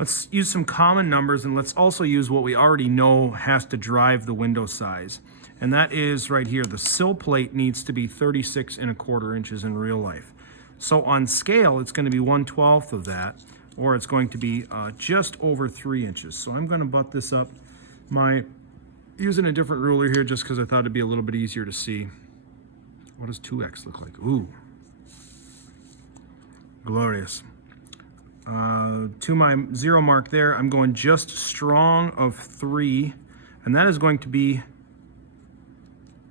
Let's use some common numbers, and let's also use what we already know has to drive the window size. And that is right here. The sill plate needs to be 36¼ inches in real life. So on scale, it's going to be 1/12 of that, or it's going to be just over 3 inches. So I'm going to butt this up. Using a different ruler here just because I thought it'd be a little bit easier to see. What does 2x look like? Ooh. Glorious. To my 0 mark there, I'm going just strong of 3, and that is going to be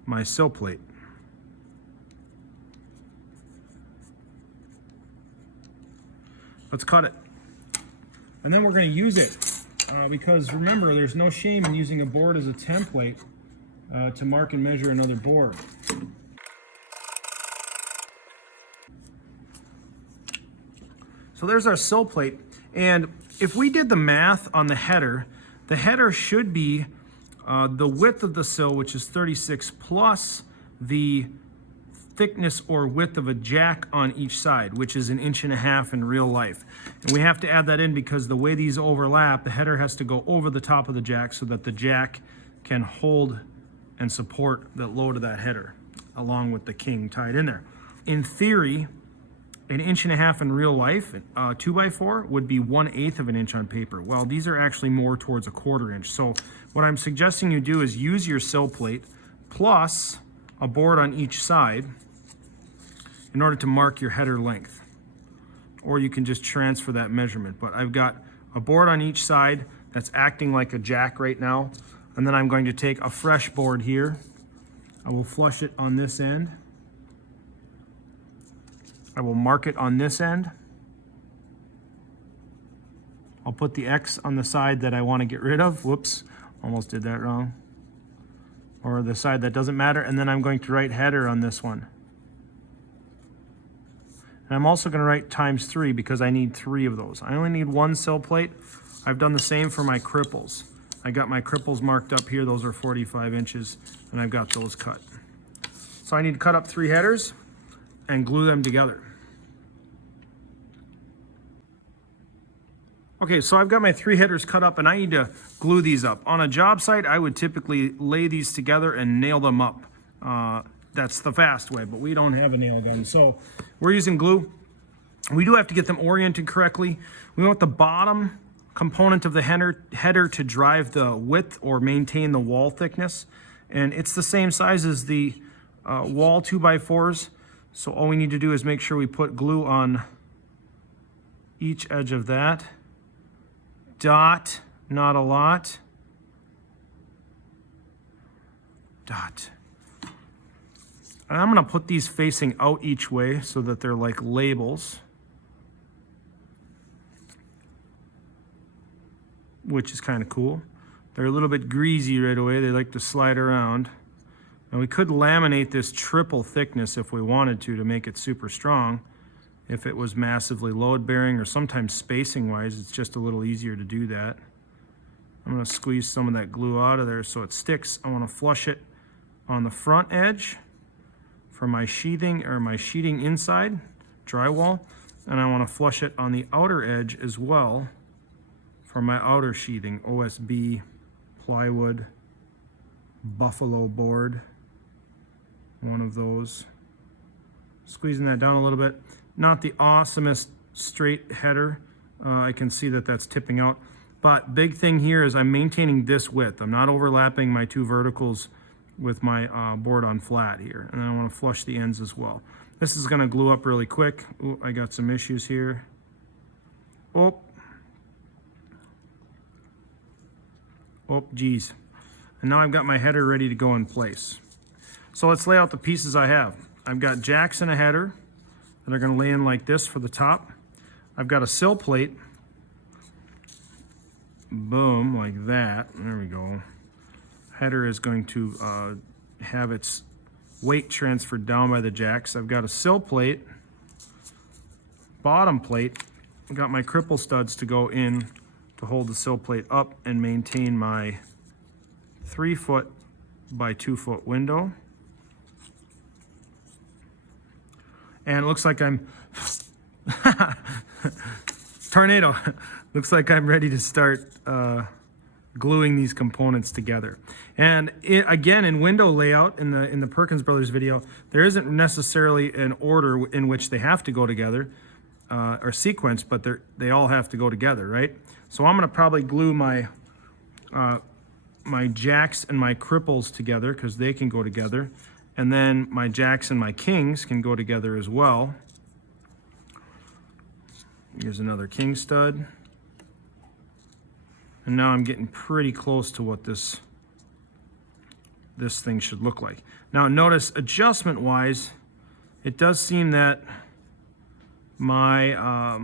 my sill plate. Let's cut it. And then we're going to use it because remember, there's no shame in using a board as a template to mark and measure another board. So there's our sill plate, and if we did the math on the header should be the width of the sill, which is 36, plus the thickness or width of a jack on each side, which is 1.5 inches in real life. And we have to add that in because the way these overlap, the header has to go over the top of the jack so that the jack can hold and support the load of that header, along with the king tied in there. In theory, 1.5 inches in real life, 2x4 would be 1/8 of an inch on paper. Well, these are actually more towards 1/4 inch. So what I'm suggesting you do is use your sill plate plus a board on each side in order to mark your header length. Or you can just transfer that measurement. But I've got a board on each side that's acting like a jack right now. And then I'm going to take a fresh board here. I will flush it on this end. I will mark it on this end. I'll put the X on the side that I want to get rid of. Whoops, almost did that wrong. Or the side that doesn't matter. And then I'm going to write header on this one. And I'm also going to write ×3 because I need 3 of those. I only need 1 sill plate. I've done the same for my cripples. I got my cripples marked up here. Those are 45 inches, and I've got those cut. So I need to cut up 3 headers and glue them together. Okay, so I've got my 3 headers cut up, and I need to glue these up. On a job site, I would typically lay these together and nail them up. That's the fast way, but we don't have a nail gun. So we're using glue. We do have to get them oriented correctly. We want the bottom component of the header to drive the width or maintain the wall thickness. And it's the same size as the wall 2x4s. So all we need to do is make sure we put glue on each edge of that. Dot, not a lot. Dot. And I'm going to put these facing out each way so that they're like labels, which is kind of cool. They're a little bit greasy right away. They like to slide around. And we could laminate this triple thickness if we wanted to make it super strong. If it was massively load bearing, or sometimes spacing wise, it's just a little easier to do that. I'm going to squeeze some of that glue out of there so it sticks. I want to flush it on the front edge for my sheathing or my sheeting inside drywall, and I want to flush it on the outer edge as well for my outer sheathing, OSB, plywood, buffalo board, one of those. Squeezing that down a little bit. Not the awesomest straight header. I can see that that's tipping out. But big thing here is I'm maintaining this width. I'm not overlapping my 2 verticals with my board on flat here. And then I want to flush the ends as well. This is going to glue up really quick. Ooh, I got some issues here. Oh, geez. And now I've got my header ready to go in place. So let's lay out the pieces I have. I've got jacks and a header that are going to lay in like this for the top. I've got a sill plate. Boom, like that. There we go. Header is going to have its weight transferred down by the jacks. I've got a sill plate, bottom plate. I've got my cripple studs to go in to hold the sill plate up and maintain my 3 foot by 2 foot window. And it looks like I'm Tornado. Looks like I'm ready to start gluing these components together. And again, in window layout, in the Perkins Brothers video, there isn't necessarily an order in which they have to go together or sequence, but they all have to go together, right? So I'm going to probably glue my my jacks and my cripples together because they can go together, and then my jacks and my kings can go together as well. Here's another king stud. And now I'm getting pretty close to what this thing should look like. Now notice, adjustment wise, it does seem that my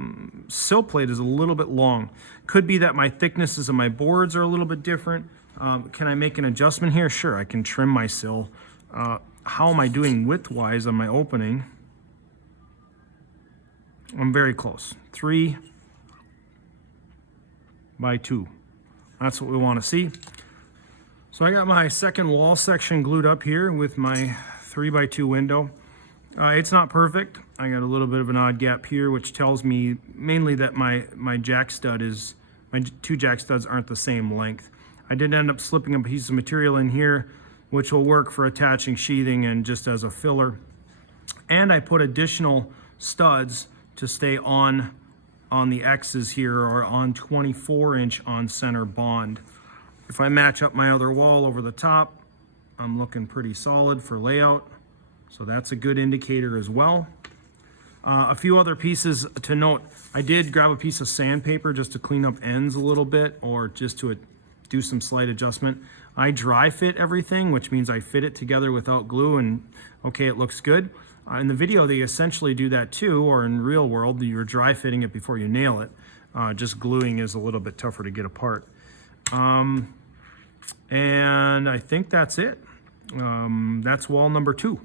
sill plate is a little bit long. Could be that my thicknesses of my boards are a little bit different. Can I make an adjustment here? Sure, I can trim my sill. How am I doing width wise on my opening? I'm very close. 3 by 2. That's what we want to see. So I got my second wall section glued up here with my 3 by 2 window. It's not perfect. I got a little bit of an odd gap here, which tells me mainly that my jack stud is, my 2 jack studs aren't the same length. I did end up slipping a piece of material in here, which will work for attaching sheathing and just as a filler. And I put additional studs to stay on the X's here, or on 24-inch on center bond. If I match up my other wall over the top, I'm looking pretty solid for layout. So that's a good indicator as well. A few other pieces to note. I did grab a piece of sandpaper just to clean up ends a little bit, or just to do some slight adjustment. I dry fit everything, which means I fit it together without glue, and okay, it looks good. In the video, they essentially do that too, or in real world, you're dry fitting it before you nail it. Just gluing is a little bit tougher to get apart. And I think that's it. That's wall number 2.